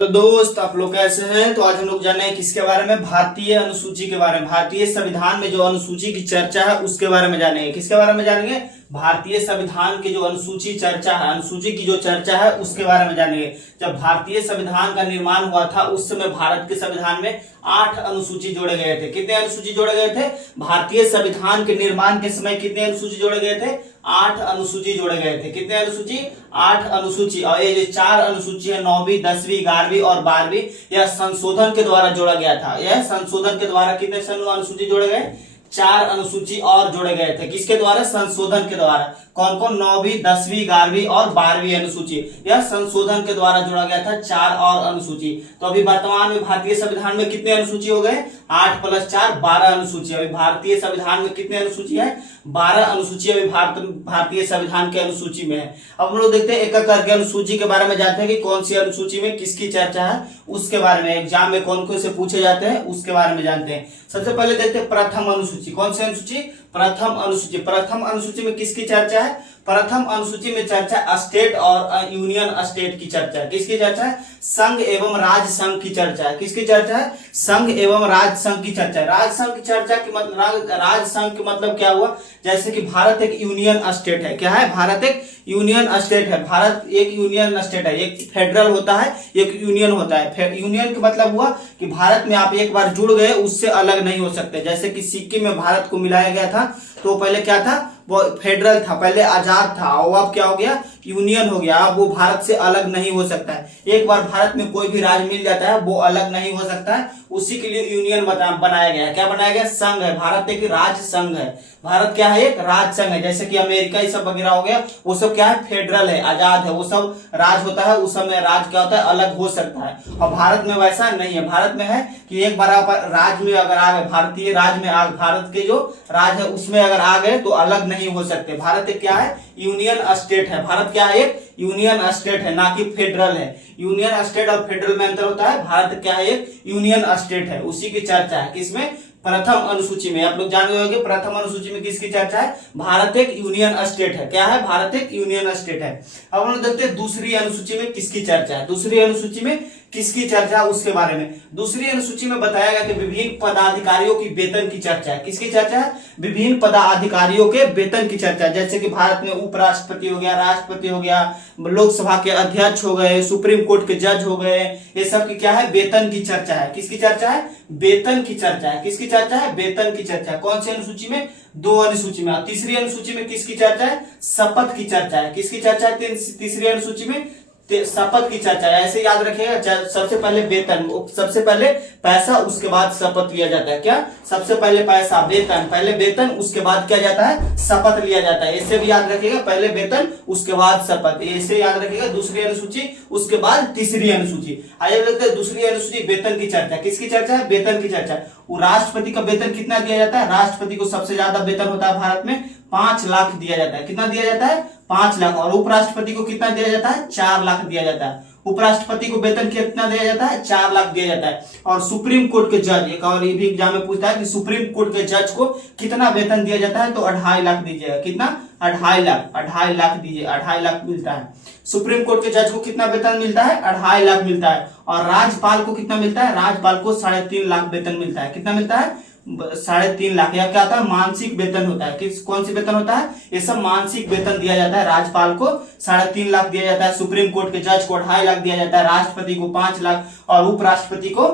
तो दोस्त आप लोग कैसे हैं। तो आज हम लोग जाने हैं किसके बारे में, भारतीय अनुसूची के बारे में। भारतीय संविधान में जो अनुसूची की चर्चा है उसके बारे में जानेंगे। किसके बारे में जानेंगे, भारतीय संविधान की जो अनुसूची चर्चा है, अनुसूची की जो चर्चा है उसके बारे में जानेंगे। जब भारतीय संविधान का निर्माण हुआ था उस समय भारत के संविधान में 8 अनुसूची जोड़े गए थे। कितने अनुसूची जोड़े गए थे, भारतीय संविधान के निर्माण के समय कितने अनुसूची जोड़े गए थे, 8 अनुसूची जोड़े गए थे। कितने अनुसूची, 8 अनुसूची। और ये जो 4 अनुसूची है 9वीं, 10वीं, 11वीं और 12वीं, यह संशोधन के द्वारा जोड़ा गया था। यह संशोधन के द्वारा कितने अनुसूची जोड़े गए, 4 अनुसूची और जोड़े गए थे। किसके द्वारा, संशोधन के द्वारा। कौन कौन, 9वीं, 10वीं, 11वीं और 12वीं अनुसूची, यह संशोधन के द्वारा जोड़ा गया था 4 और अनुसूची। तो अभी वर्तमान में भारतीय संविधान में कितने अनुसूची हो गए, 8 + 4 12 अनुसूची। अभी भारतीय संविधान में कितने अनुसूची है, 12 अनुसूची अभी भारतीय संविधान के अनुसूची में है। अब हम लोग देखते हैं एक एक करके अनुसूची के बारे में जानते हैं कि कौन सी अनुसूची में किसकी चर्चा है उसके बारे में, एग्जाम में कौन कौन से पूछे जाते हैं उसके बारे में जानते हैं। सबसे पहले देखते हैं प्रथम अनुसूची। कौन सी अनुसूची, प्रथम अनुसूची। प्रथम अनुसूची में किसकी चर्चा है, प्रथम अनुसूची में चर्चा स्टेट और यूनियन स्टेट की चर्चा है। किसकी चर्चा है, संघ एवं राज्य संघ की चर्चा है। किसकी चर्चा है, संघ एवं राज्य संघ की चर्चा है। राज्य संघ की चर्चा की मतलब, राज्य संघ के मतलब क्या हुआ, जैसे कि भारत एक यूनियन स्टेट है। क्या है, भारत एक यूनियन स्टेट है। भारत एक यूनियन स्टेट है, एक फेडरल होता है, एक यूनियन होता है। यूनियन का मतलब हुआ कि भारत में आप एक बार जुड़ गए उससे अलग नहीं हो सकते। जैसे कि सिक्किम में भारत को मिलाया गया था तो पहले क्या था, वो फेडरल था, पहले आजाद था, और अब क्या हो गया, यूनियन हो गया। अब वो भारत से अलग नहीं हो सकता है। एक बार भारत में कोई भी राज्य मिल जाता है वो अलग नहीं हो सकता है, उसी के लिए यूनियन बनाया गया है। क्या बनाया गया, संघ है। भारत एक राज्य संघ है। भारत क्या है, एक राज्य संघ है। जैसे कि अमेरिका ये सब वगैरह हो गया, वो सब क्या है, फेडरल है, आजाद है, वो सब राज होता है, उस समय राज्य क्या होता है, अलग हो सकता है। और भारत में वैसा नहीं है। भारत में है कि एक बार आप राज्य में अगर आ गए, भारतीय राज्य में भारत के जो राज्य है उसमें अगर आ गए तो अलग नहीं हो सकते। भारत एक क्या है, यूनियन स्टेट है। भारत क्या है, एक यूनियन स्टेट है, ना कि फेडरल है। यूनियन स्टेट और फेडरल में अंतर होता है। भारत क्या है, एक यूनियन स्टेट है, उसी की चर्चा है। किसमें, प्रथम अनुसूची में। आप लोग जान गए होंगे प्रथम अनुसूची में किसकी चर्चा है, भारत एक यूनियन स्टेट है। क्या है, भारत एक यूनियन स्टेट है। अब हम लोग देखते हैं दूसरी अनुसूची में किसकी चर्चा है। दूसरी अनुसूची में किसकी चर्चा उसके बारे में। दूसरी अनुसूची में बताया गया कि विभिन्न पदाधिकारियों की वेतन की चर्चा है। किसकी चर्चा है, विभिन्न पदाधिकारियों के वेतन की चर्चा। जैसे कि भारत में उपराष्ट्रपति हो गया, राष्ट्रपति हो गया, लोकसभा के अध्यक्ष हो गए, सुप्रीम कोर्ट के जज हो गए, ये सब की क्या है, वेतन की चर्चा है। किसकी चर्चा है, वेतन की चर्चा है। किसकी चर्चा है, वेतन की चर्चा है। कौन सी अनुसूची में, 2 अनुसूची में। तीसरी अनुसूची में किसकी चर्चा है, शपथ की चर्चा है। किसकी चर्चा है, तीसरी अनुसूची में, शपथ की चर्चा है। ऐसे याद रखिएगा, सबसे पहले वेतन, सबसे पहले पैसा उसके बाद शपथ लिया जाता है। क्या, सबसे पहले पैसा, वेतन, पहले वेतन उसके बाद क्या जाता है, शपथ लिया जाता है। ऐसे भी याद रखिएगा, पहले वेतन उसके बाद शपथ, ऐसे याद रखिएगा। दूसरी अनुसूची उसके बाद तीसरी अनुसूची। आइए देखते हैं दूसरी अनुसूची, वेतन की चर्चा। किसकी चर्चा है, वेतन की चर्चा। वो राष्ट्रपति का वेतन कितना दिया जाता है, राष्ट्रपति को सबसे ज्यादा वेतन होता है भारत में, 5 लाख दिया जाता है। कितना दिया जाता है, 5 लाख। और उपराष्ट्रपति को कितना दिया जाता है, 4 लाख दिया जाता है। उपराष्ट्रपति को वेतन कितना दिया जाता है, 4 लाख दिया जाता है। और सुप्रीम कोर्ट के जज, एक और ये भी एग्जाम में पूछता है कि सुप्रीम कोर्ट के जज को कितना वेतन दिया जाता है, तो 2.5 लाख दीजिएगा। कितना, 2.5 लाख, 2.5 लाख दीजिए, 2.5 लाख मिलता है। सुप्रीम कोर्ट के जज को कितना वेतन मिलता है, 2.5 लाख मिलता है। और राज्यपाल को कितना मिलता है, राज्यपाल को 3.5 लाख वेतन मिलता है। कितना मिलता है, 3.5 लाख। या क्या होता है, मानसिक वेतन होता है। किस, कौन सी वेतन होता है, ये सब मानसिक वेतन दिया जाता है। राज्यपाल को 3.5 लाख दिया जाता है, सुप्रीम कोर्ट के जज को 2.5 लाख दिया जाता है, राष्ट्रपति को 5 लाख और उपराष्ट्रपति को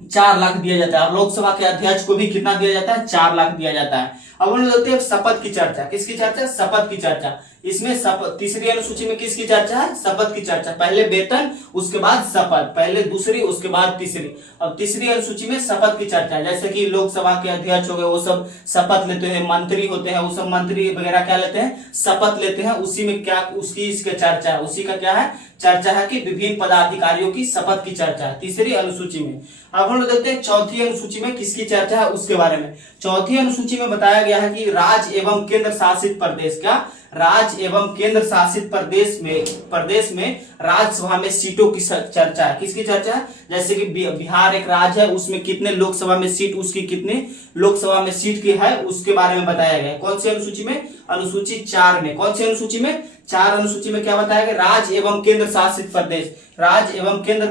4 लाख दिया जाता है। और लोकसभा के अध्यक्ष को भी कितना दिया जाता है, 4 लाख दिया जाता है। अब हम लोग देखते हैं शपथ की चर्चा। किसकी चर्चा, शपथ की चर्चा। इसमें तीसरी अनुसूची में किसकी चर्चा है, शपथ की चर्चा। पहले वेतन उसके बाद शपथ, पहले दूसरी उसके बाद तीसरी। अब तीसरी अनुसूची में शपथ की चर्चा, जैसे कि लोकसभा के अध्यक्ष हो गए, वो सब शपथ लेते हैं। मंत्री होते हैं, वो सब मंत्री वगैरह क्या लेते हैं, शपथ लेते हैं। उसी में क्या, उसकी इसका चर्चा है, उसी का क्या है, चर्चा है कि विभिन्न पदाधिकारियों की शपथ की चर्चा है तीसरी अनुसूची में। अब हम लोग देखते हैं चौथी अनुसूची में किसकी चर्चा है उसके बारे में। चौथी अनुसूची में बताया गया है कि राज्य एवं केंद्र शासित प्रदेश, क्या, राज्य एवं केंद्र शासित प्रदेश में राज्यसभा में सीटों की चर्चा है। किसकी चर्चा है? जैसे कि बिहार एक राज्य है, उसमें कितने लोकसभा में सीट, उसकी कितने लोकसभा में सीट की है, उसके बारे में बताया गया है। कौन सी अनुसूची में? अनुसूची 4 में। कौन सी अनुसूची में? 4 अनुसूची में क्या बताया गया? राज्य एवं केंद्र शासित प्रदेश, राज्य एवं केंद्र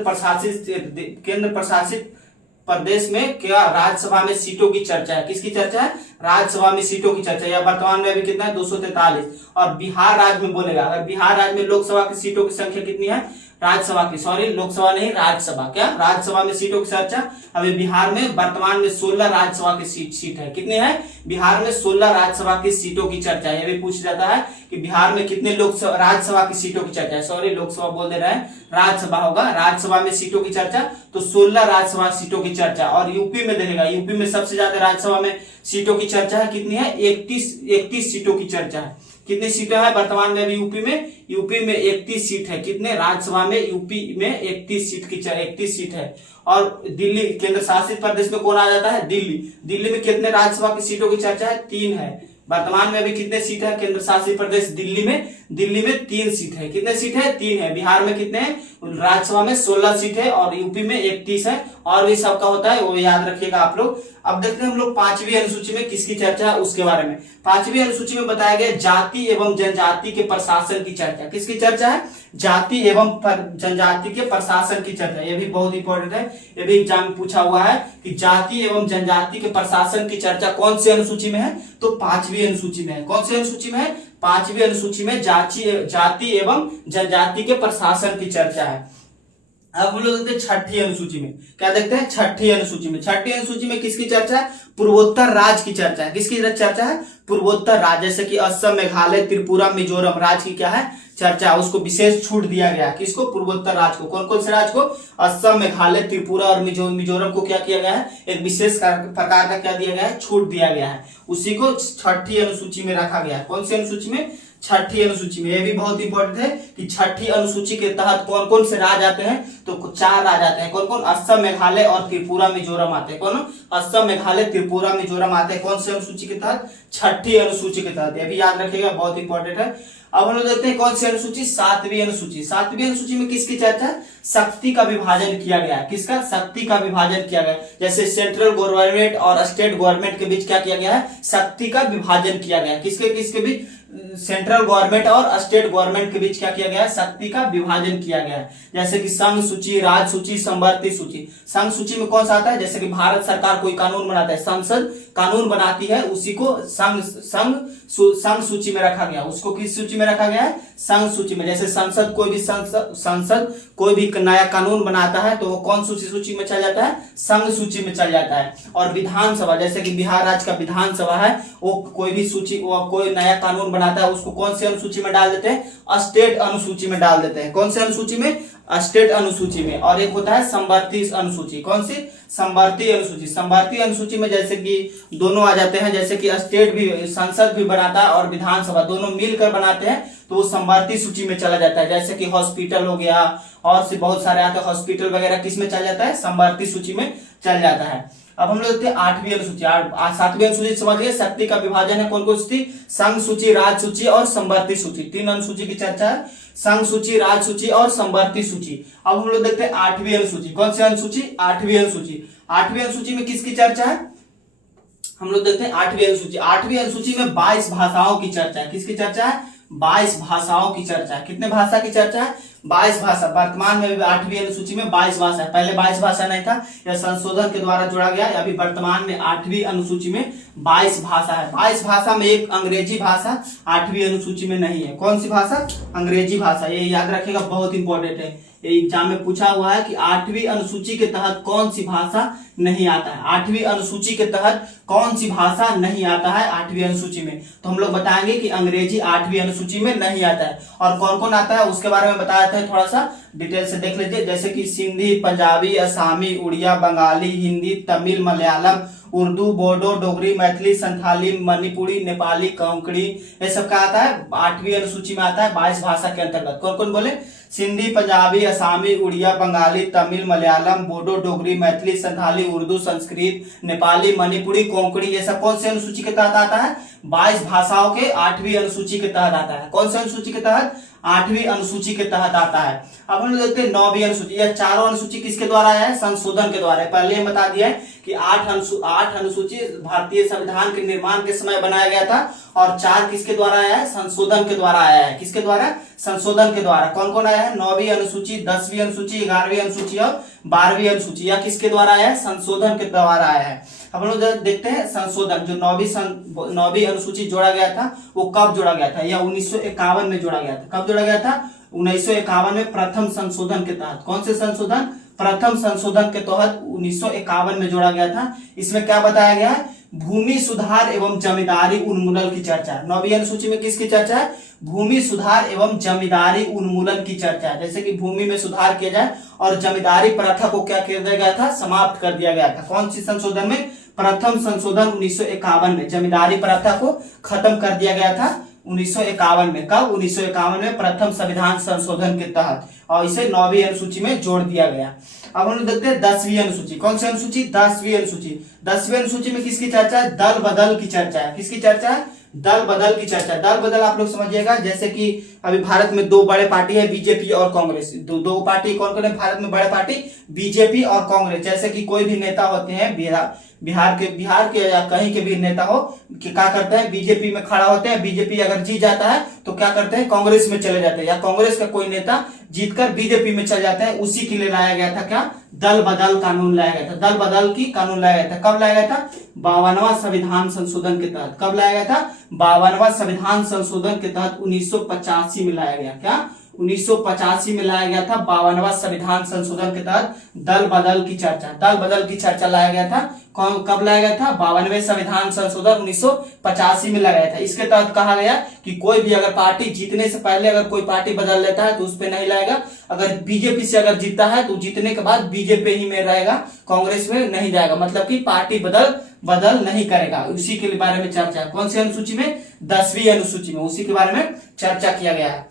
प्रशासित प्रदेश में क्या राज्यसभा में सीटों की चर्चा है। किसकी चर्चा है? राज्यसभा में सीटों की चर्चा। या वर्तमान में अभी कितना है? 243। और बिहार राज्य में बोलेगा, अगर बिहार राज्य में लोकसभा की सीटों की संख्या कितनी है? राज्यसभा की, सॉरी लोकसभा नहीं, राज्यसभा, क्या राज्यसभा में सीटों की चर्चा। अभी बिहार में वर्तमान में 16 राज्यसभा की सीट है। कितने हैं? बिहार में 16 राज्यसभा की सीटों की चर्चा है। ये भी पूछ जाता है कि बिहार में कितने लोकसभा राज्यसभा की सीटों की चर्चा है, सॉरी लोकसभा बोल दे रहे हैं, राज्यसभा होगा। राज्यसभा में सीटों की चर्चा, तो 16 राज्यसभा सीटों की चर्चा। और यूपी में देखेगा, यूपी में सबसे ज्यादा राज्यसभा में सीटों की चर्चा है। कितनी है? 31 सीटों की चर्चा है। कितनी सीटें हैं वर्तमान में अभी यूपी में? यूपी में 31 सीट है। कितने? राज्यसभा में यूपी में 31 सीट है। और दिल्ली केंद्र शासित प्रदेश में कौन आ जाता है? दिल्ली में कितने राज्यसभा की सीटों की चर्चा है? 3 है। वर्तमान में अभी कितने सीट है केंद्र शासित प्रदेश दिल्ली में? दिल्ली में 3 सीट है। कितने सीट है? 3 है। बिहार में कितने हैं? राज्यसभा में 16 सीट है और यूपी में 31 है। और भी सबका होता है, वो याद रखिएगा आप लोग। अब देखते हैं हम लोग 5वीं अनुसूची में किसकी चर्चा है उसके बारे में। 5वीं अनुसूची में बताया गया जाति एवं जनजाति के प्रशासन की चर्चा। किसकी चर्चा है? जाति एवं जनजाति के प्रशासन की चर्चा। ये भी बहुत इंपॉर्टेंट है, ये भी एग्जाम में पूछा हुआ है कि जाति एवं जनजाति के प्रशासन की चर्चा कौन सी अनुसूची में है? तो 5वीं अनुसूची में है। कौन सी अनुसूची में है? 5वीं अनुसूची में जाति एवं जनजाति के प्रशासन की चर्चा है। अब हम लोग देखते हैं 6ठी अनुसूची में। क्या देखते हैं? 6ठी अनुसूची में। 6ठी अनुसूची में किसकी चर्चा है? पूर्वोत्तर राज्य की चर्चा है। किसकी चर्चा है? पूर्वोत्तर राज्य, जैसे कि असम, मेघालय, त्रिपुरा, मिजोरम राज्य की क्या है? चर्चा। उसको विशेष छूट दिया गया। किसको? पूर्वोत्तर राज्य को। कौन कौन से राज्य को? असम, मेघालय, त्रिपुरा और मिजोरम को क्या किया गया है? एक विशेष प्रकार का क्या दिया गया है? छूट दिया गया है। उसी को 6ठी अनुसूची में रखा गया है। कौन सी अनुसूची में? 6ठी अनुसूची में। यह भी बहुत इंपॉर्टेंट है कि 6ठी अनुसूची के तहत कौन कौन से राज्य आते हैं? तो 4 राज्य आते हैं। कौन कौन? असम, मेघालय और त्रिपुरा, मिजोरम आते हैं। कौन? असम, मेघालय, त्रिपुरा, मिजोरम आते हैं। कौन सी अनुसूची के तहत? 6ठी अनुसूची के तहत। यह भी याद रखिएगा, बहुत इंपॉर्टेंट है। अब हम लोग देखते हैं कौन सी अनुसूची? 7वीं अनुसूची। 7वीं अनुसूची में किसकी चर्चा है? शक्ति का विभाजन किया गया है। किसका? शक्ति का विभाजन किया गया है। जैसे सेंट्रल गवर्नमेंट और स्टेट गवर्नमेंट के बीच क्या किया गया है? शक्ति का विभाजन किया गया है। किसके किसके बीच? सेंट्रल गवर्नमेंट और स्टेट गवर्नमेंट के बीच क्या किया गया है? शक्ति का विभाजन किया गया है। जैसे कि संघ सूची, राज्य सूची, समवर्ती सूची। संघ सूची में कौन सा आता है? जैसे कि भारत सरकार कोई कानून बनाता है, संसद कानून बनाती है, उसी को संघ सूची में रखा गया। उसको किस सूची में रखा गया है? संघ सूची में। जैसे संसद कोई भी नया कानून बनाता है तो वो कौन सूची में चल जाता है? संघ सूची में चल जाता है। और विधानसभा, जैसे कि बिहार राज्य का विधानसभा है, वो कोई भी सूची, वो कोई नया कानून बनाता है, उसको कौन सी अनुसूची में डाल देते हैं? स्टेट अनुसूची में डाल देते हैं। कौन सी अनुसूची में? स्टेट अनुसूची में। और एक होता है समवर्ती अनुसूची। कौन सी? समवर्ती अनुसूची। समवर्ती अनुसूची में जैसे कि दोनों आ जाते हैं, जैसे कि स्टेट भी, संसद भी बनाता है और विधानसभा दोनों मिलकर बनाते हैं, तो वो समवर्ती सूची में चला जाता है। जैसे कि हॉस्पिटल हो गया और से बहुत सारे आते हैं, हॉस्पिटल वगैरह किस में चल जाता है? समवर्ती सूची में चल जाता है। अब हम लोग देखते हैं 8वीं अनुसूची। 7वीं अनुसूची समझ गए, शक्ति का विभाजन है। कौन कौन सी? संघ सूची, राज्य सूची और समवर्ती सूची। 3 अनुसूची की चर्चा है, संघ सूची, राज्य सूची और समवर्ती सूची। अब हम लोग देखते हैं 8वीं अनुसूची। कौन सी अनुसूची? 8वीं अनुसूची। 8वीं अनुसूची में किसकी चर्चा है? हम लोग देखते हैं 8वीं अनुसूची। 8वीं अनुसूची में 22 भाषाओं की चर्चा है। किसकी चर्चा है? 22 भाषाओं की चर्चा है। कितने भाषा की चर्चा है? 22 भाषा। वर्तमान में 8वीं अनुसूची में 22 भाषा है। पहले 22 भाषा नहीं था, यह संशोधन के द्वारा जोड़ा गया। अभी वर्तमान में 8वीं अनुसूची में 22 भाषा है। 22 भाषा में एक अंग्रेजी भाषा 8वीं अनुसूची में नहीं है। कौन सी भाषा? अंग्रेजी भाषा। ये याद रखिएगा, बहुत इंपॉर्टेंट है। एग्जाम में पूछा हुआ है कि 8वीं अनुसूची के तहत कौन सी भाषा नहीं आता है। 8वीं अनुसूची के तहत कौन सी भाषा नहीं आता है 8वीं अनुसूची में? तो हम लोग बताएंगे कि अंग्रेजी 8वीं अनुसूची में नहीं आता है। और कौन कौन आता है उसके बारे में बताया था, थोड़ा सा डिटेल से देख लीजिए। जैसे कि सिंधी, पंजाबी, असामी, उड़िया, बंगाली, हिंदी, तमिल, मलयालम, उर्दू, बोडो, डोगरी, मैथिली, संथाली, मणिपुरी, नेपाली, कोंकणी, ये सब का आता है 8वीं अनुसूची में आता है 22 भाषा के अंतर्गत। कौन कौन बोले? सिंधी, पंजाबी, असमी, उड़िया, बंगाली, तमिल, मलयालम, बोडो, डोगरी, मैथिली, संथाली, उर्दू, संस्कृत, नेपाली, मणिपुरी, कोंकणी, ये सब कौन सी अनुसूची के तहत आता है? 22 भाषाओं के 8वीं अनुसूची के तहत आता है। कौन सी अनुसूची के तहत? 8वीं अनुसूची के तहत आता है। अब हम लोग देखते हैं 9वीं अनुसूची। यह चारों अनुसूची किसके द्वारा आया है? संशोधन के द्वारा। पहले हम बता दिया है कि 8 अनुसूची भारतीय संविधान के निर्माण के समय बनाया गया था और 4 किसके द्वारा आया है? संशोधन के द्वारा आया है। किसके द्वारा? संशोधन के द्वारा। कौन कौन आया है? 9वीं अनुसूची, 10वीं अनुसूची, 11वीं अनुसूची और 12वीं अनुसूची। यह किसके द्वारा आया है? संशोधन के द्वारा आया है। हम लोग देखते हैं संशोधन। जो 9वीं अनुसूची जोड़ा गया था वो कब जोड़ा गया था? यह 1951 में जोड़ा गया था। कब जोड़ा गया था? 1951 में प्रथम संशोधन के तहत। कौन से संशोधन? प्रथम संशोधन के तहत 1951 में जोड़ा गया था। इसमें क्या बताया गया है? भूमि सुधार एवं जमींदारी उन्मूलन की चर्चा। 9वीं अनुसूची में किसकी चर्चा है? भूमि सुधार एवं जमींदारी उन्मूलन की चर्चा है। जैसे कि भूमि में सुधार किया जाए और जमींदारी प्रथा को क्या कर दिया गया था? समाप्त कर दिया गया था। कौन सी संशोधन में? प्रथम संशोधन 1951 में जमींदारी प्रथा को खत्म कर दिया गया था 1951 में। कब? 1951 में प्रथम संविधान संशोधन के तहत, और इसे 9वीं अनुसूची में जोड़ दिया गया। अब हम लोग देखते हैं 10वीं अनुसूची। कौन सी अनुसूची? 10वीं अनुसूची। 10वीं अनुसूची में किसकी चर्चा है? दल बदल की चर्चा है। किसकी चर्चा है? दल बदल की चर्चा। दल बदल आप लोग समझिएगा, जैसे कि अभी भारत में 2 बड़े पार्टी है, बीजेपी और कांग्रेस। दो पार्टी कौन कौन है भारत में? बड़े पार्टी बीजेपी और कांग्रेस। जैसे कि कोई भी नेता होते हैं बिहार के या कहीं के भी नेता हो कि क्या करते हैं? बीजेपी में खड़ा होते हैं। बीजेपी अगर जीत जाता है तो क्या करते हैं? कांग्रेस में चले जाते हैं, या कांग्रेस का कोई नेता जीतकर बीजेपी में चले जाता है। उसी के लिए लाया गया था क्या? दल बदल कानून लाया गया था। दल बदल की कानून लाया गया था। कब लाया गया था? 52वां संविधान संशोधन के तहत। कब लाया गया था? 52वां संविधान संशोधन के तहत 1985 में लाया गया। क्या? 1985 में लाया गया था 52वां संविधान संशोधन के तहत दल बदल की चर्चा। दल बदल की चर्चा लाया गया था। कब लाया गया था? 52वें संविधान संशोधन 1985 में लाया गया था। इसके तहत कहा गया कि कोई भी अगर पार्टी जीतने से पहले अगर कोई पार्टी बदल लेता है तो उस पर नहीं लाएगा। अगर बीजेपी से अगर जीतता है तो जीतने के बाद बीजेपी ही में रहेगा, कांग्रेस में नहीं जाएगा। मतलब कि पार्टी बदल नहीं करेगा। उसी के बारे में चर्चा है। कौन सी अनुसूची में? 10वीं अनुसूची में उसी के बारे में चर्चा किया गया है।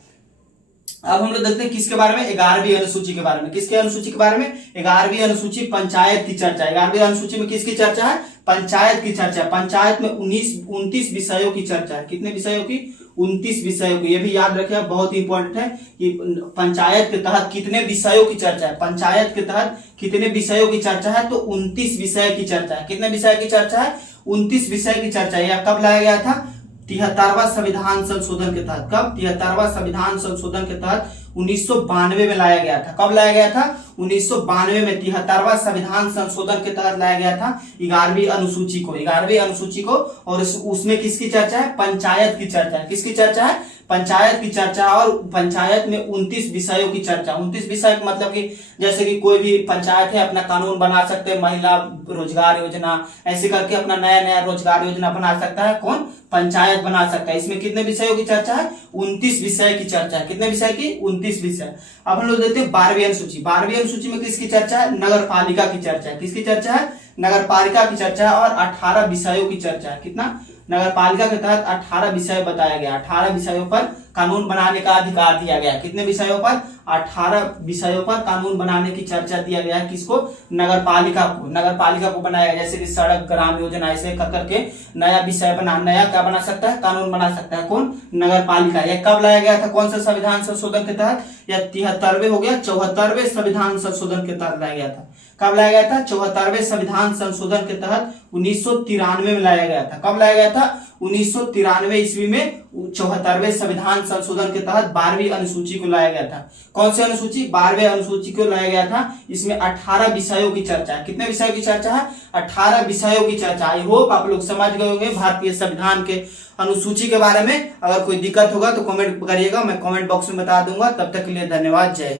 अब हम लोग देखते हैं किसके बारे में? 11वीं अनुसूची के बारे में। किसके अनुसूची के बारे में? 11वीं अनुसूची पंचायत की चर्चा। 11वीं अनुसूची में किसकी चर्चा है? पंचायत की चर्चा। पंचायत में 29 विषयों की चर्चा है। कितने विषयों की? 29 विषयों की। ये भी याद रखिए, बहुत ही इंपॉर्टेंट है कि पंचायत के तहत कितने विषयों की चर्चा है। पंचायत के तहत कितने विषयों की चर्चा है? तो 29 विषय की चर्चा है। कितने विषय की चर्चा है? 29 विषय की चर्चा। यह कब लाया गया था? 73वां संविधान संशोधन के तहत। कब? 73वां संविधान संशोधन के तहत 1992 में लाया गया था। कब लाया गया था? 1992 में 73वां संविधान संशोधन के तहत लाया गया था 11वीं अनुसूची को। 11वीं अनुसूची को, और उसमें किसकी चर्चा है? पंचायत की चर्चा है। किसकी चर्चा है? पंचायत की चर्चा। और पंचायत में 29 विषयों की चर्चा। 29 विषय मतलब कि जैसे कि कोई भी पंचायत है अपना कानून बना सकते हैं, महिला रोजगार योजना, ऐसे करके अपना नया रोजगार योजना बना सकता है। कौन? पंचायत बना सकता है। इसमें कितने विषयों की चर्चा है? 29 विषय की चर्चा है। कितने विषय की? 29 विषय। अब हम लोग देखते हैं 12वीं अनुसूची। 12वीं अनुसूची में किसकी चर्चा है? नगर पालिका की चर्चा है। किसकी चर्चा है? नगर पालिका की चर्चा है। और 18 विषयों की चर्चा है। कितना? नगर पालिका के तहत 18 विषय बताया गया। 18 विषयों पर कानून बनाने का अधिकार दिया गया। कितने विषयों पर? 18 विषयों पर कानून बनाने की चर्चा दिया गया है। किसको? नगर पालिका को। नगर पालिका को बनाया गया। जैसे कि सड़क, ग्राम योजना, ऐसे करके नया विषय नया क्या बना सकता है? कानून बना सकता है। कौन? नगर पालिका। यह कब लाया गया था? कौन सा संविधान संशोधन के तहत? यह 73वें हो गया, 74वें संविधान संशोधन के तहत लाया गया था। कब लाया गया था? 74वें संविधान संशोधन के तहत 1993 में लाया गया था। कब लाया गया था? 1993 ईस्वी में 74वें संविधान संशोधन के तहत 12वीं अनुसूची को लाया गया था। कौन सी अनुसूची? 12वें अनुसूची को लाया गया था। इसमें 18 विषयों की चर्चा है। कितने विषयों की चर्चा है? 18 विषयों की चर्चा। आई होप आप लोग समझ गए होंगे भारतीय संविधान के अनुसूची के बारे में। अगर कोई दिक्कत होगा तो कमेंट करिएगा, मैं कमेंट बॉक्स में बता दूंगा। तब तक के लिए धन्यवाद। जय।